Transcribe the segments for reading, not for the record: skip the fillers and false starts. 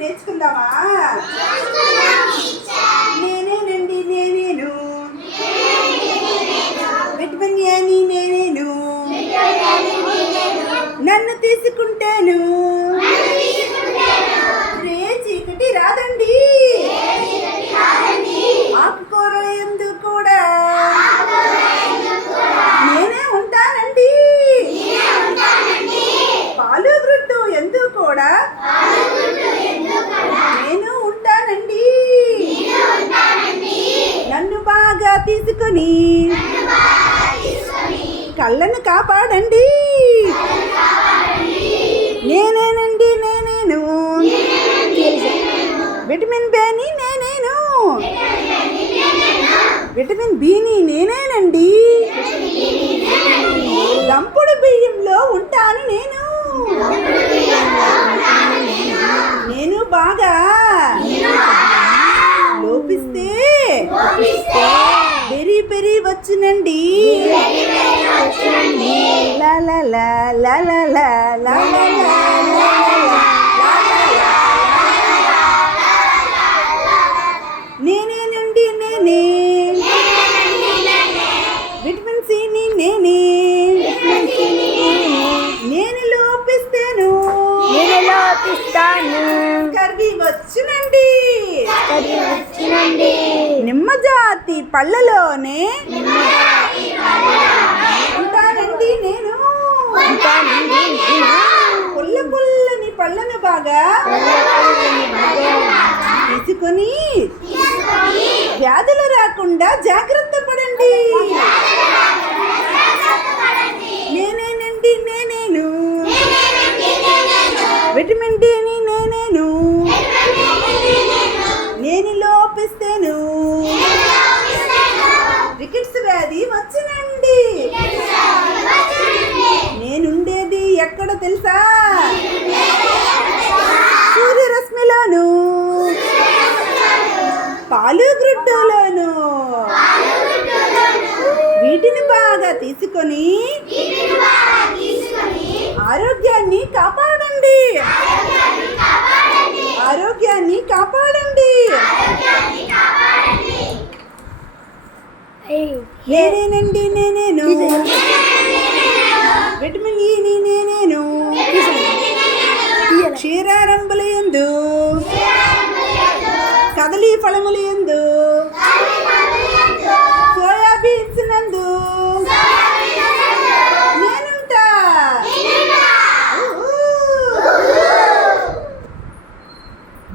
నేర్చుకుందామా? నేనేనండి నేనేను, విటమిన్ అని నేనేను, నన్ను తీసుకుంటాను, రే చీకటి రాదండి, ఆకుకూరల యందు కూడా నేనే ఉంటానండి, పాలు గ్రుడ్డు యందు కూడా నేను ఉంటానండి, నన్ను బాగా తీసుకొని కళ్ళను కాపాడండి, నేనేనండి నేనేను, విటమిన్ బిని నేనేను, విటమిన్ బిని నేనేనండి, దంపుడు బియ్యంలో ఉంటాను నేను, నేను బాగా లోపిస్తే బెరీ బెరీ వచ్చునండి, లా లా లా లా లా లా లా లా లా. నేనేనండి నేనే, విటమిన్ సిని నేనే, నేను లోపిస్తాను, కర్రీ వచ్చునండి, నిమ్మజాతి పళ్ళలోనే ఉంటానండి నేను, పుల్ల పుల్లని పళ్ళను బాగా తీసుకొని వ్యాధులు రాకుండా జాగ్రత్త పడండి, నేనేనండి నేనేను, విటమిన్ డిని నేనేను, నేను లోపిస్తాను, రికెట్స్ వ్యాధి వచ్చునండి, నేనుండేది ఎక్కడ తెలుసా? సూర్యరశ్మిలోను, పాలు గ్రుడ్డులోను, వీటిని బాగా తీసుకొని ఆరోగ్యాన్ని కాపాడండి, ఆరోగ్యాన్ని కాపాడండి, నేనేనండి నేనేను, విటమిన్ ఇని నేనేను, క్షీరారంభుల యందు కదలీ ఫలముల యందు సోయాబీన్స్ నందు నేనుంటా,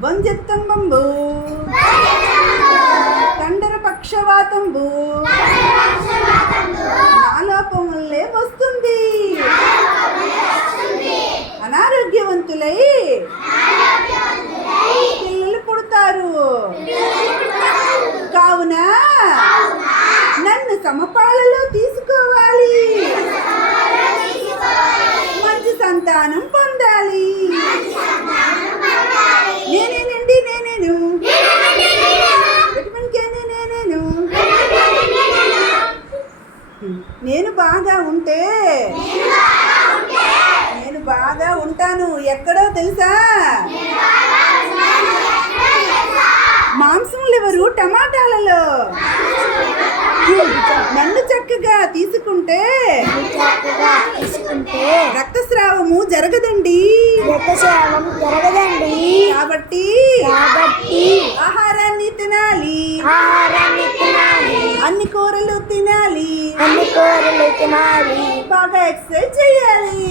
వంజత్తంబంబు కండర పక్షవాతంబు నాలోపం వల్లే వస్తుంది, అనారోగ్యవంతులై పిల్లలు పుడతారు, కావున నన్ను సమపాలలో తీసుకోవాలి, మంచి సంతానం పొందాలి, నేనేనండి నేనేను, విటమిన్ కేని నేనేను, నేను బాగా ఉంటే నేను బాగా ఉంటాను ఎక్కడో తెలుసా? మాంసం లివరు టమాటాలలో, నన్ను చక్కగా తీసుకుంటే రక్తస్రావము జరగదండి, కాబట్టి ఆహారాన్ని తినాలి, అన్ని కూరలు తినాలి, బాగా ఎక్సర్సైజ్ చేయాలి,